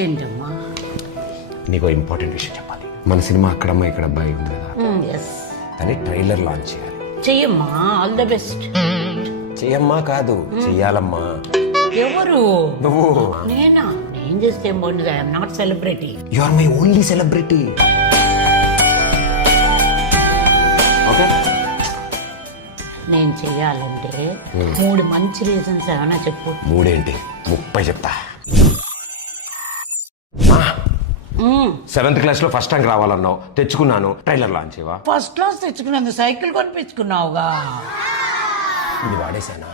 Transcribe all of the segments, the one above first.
ఏంటమ్మా? నీకు ఇంపార్టెంట్ విషయం చెప్పాలి. మన సినిమా అక్కడమ్మ ఇక్కడ అబ్బాయి ఉంది కదా, ఎస్, దాన్ని ట్రైలర్ లాంచ్ చేయాలి. చెయ్యమ్మా, ఆల్ ద బెస్ట్. చెయ్యమ్మా కాదు, చెయ్యాలమ్మా. ఎవరు? నువ్వు. నేనా? నేను చేస్తే ఏం బాగుండదు. I'm not celebrity. You are my only celebrity. Okay, నేను చెయ్యాలంటే 3 మంచి రీజన్స్ ఏమైనా చెప్పు. 3 ఏంటి, 30 చెప్తా. 7th క్లాస్ లో ఫస్ట్ ర్యాంక్ రావాలన్నావు, తెచ్చుకున్నాను. ట్రైలర్ లాంచ్ చేయవా? ఫస్ట్ క్లాస్ తెచ్చుకున్నందు సైకిల్ కొనిపించుకున్నావుగా. ఇది వాడేశానా?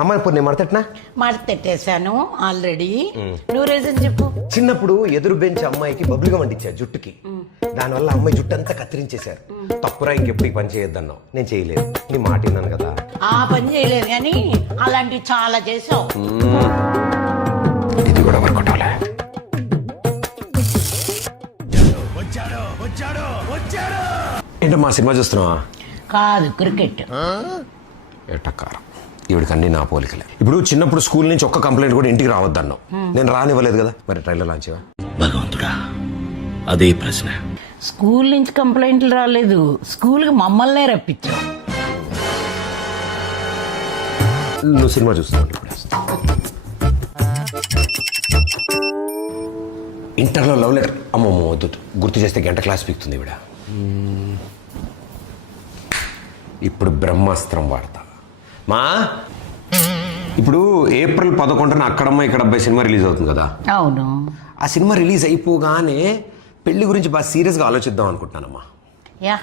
అమ్మ ఇప్పుడు నేను మడతట్నా? మడతెట్టేశాను ఆల్రెడీ. నువ్వు రీజన్ చెప్పు. చిన్నప్పుడు ఎదురు బెంచ్ అమ్మాయికి బబులుగా వండించారు జుట్టుకి. దానివల్ల అమ్మాయి జుట్టు అంతా కత్తిరించేశారు. తప్పురా, ఇంకెప్పుడు పని చేయొద్దన్నావు. నేను చేయలేదు, నీ మాట విన్నాను కదా. ఆ పని చేయలేదు కానీ అలాంటివి చాలా చేసావు. ఇది కూడా వర్కౌట్ అవలే. ఏంటమ్మా సినిమా చూస్తున్నావా? కాదు, క్రికెట్. ఎట్టకారం, ఈవిడికి అన్ని నా పోలికలే. ఇప్పుడు చిన్నప్పుడు స్కూల్ నుంచి ఒక్క కంప్లైంట్ కూడా ఇంటికి రావద్దన్నావు. నేను రానివ్వలేదు కదా, మరి ట్రైలర్ లాంచ్ చేయవా? భగవంతుడా, అదే ప్రశ్న. స్కూల్ నుంచి కంప్లైంట్లు రాలేదు, స్కూల్కి మమ్మల్నే రప్పించావు. నువ్వు సినిమా చూస్తున్నావు ఇప్పుడు. ఇంటర్లో లవ్ లెటర్. అమ్మమ్మ వద్దు, గుర్తు చేస్తే గంట క్లాస్ పీకుతుంది ఈవిడ. ఇప్పుడు బ్రహ్మాస్త్రం వాడతా. మా ఇప్పుడు April 11న అక్కడమ్మ ఇక్కడ అబ్బాయి సినిమా రిలీజ్ అవుతుంది కదా. అవును. ఆ సినిమా రిలీజ్ అయిపోగానే పెళ్లి గురించి బాగా సీరియస్గా ఆలోచిద్దాం అనుకుంటున్నానమ్మా. యా,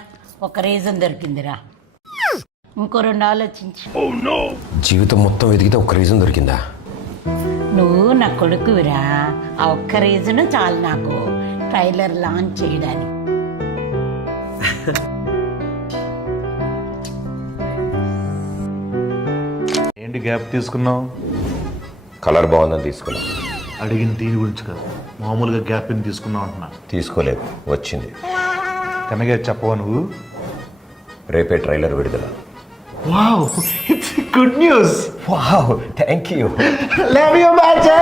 ఒక రీజన్ దొరికిందిరా. ఇంకో 2 ఆలోచించు. జీవితం మొత్తం వెతికితే ఒక్క రీజన్ దొరికిందా? నువ్వు నా కొడుకువిరా. ఆ ఒక్క రీజన్ చాలు నాకు ట్రైలర్ లాంచ్ చేయడానికి. ఏంటి గ్యాప్ తీసుకున్నావు? కలర్ బాగుందని తీసుకున్నాం. అడిగిన దీని గురించి కాదు, మామూలుగా గ్యాప్ ఏం తీసుకున్నావు అంటున్నా. తీసుకోలేదు, వచ్చింది. కనగా చెప్పవా నువ్వు? రేపే ట్రైలర్ విడుదల. Wow, it's good news. Wow, thank you. Love you Baaja.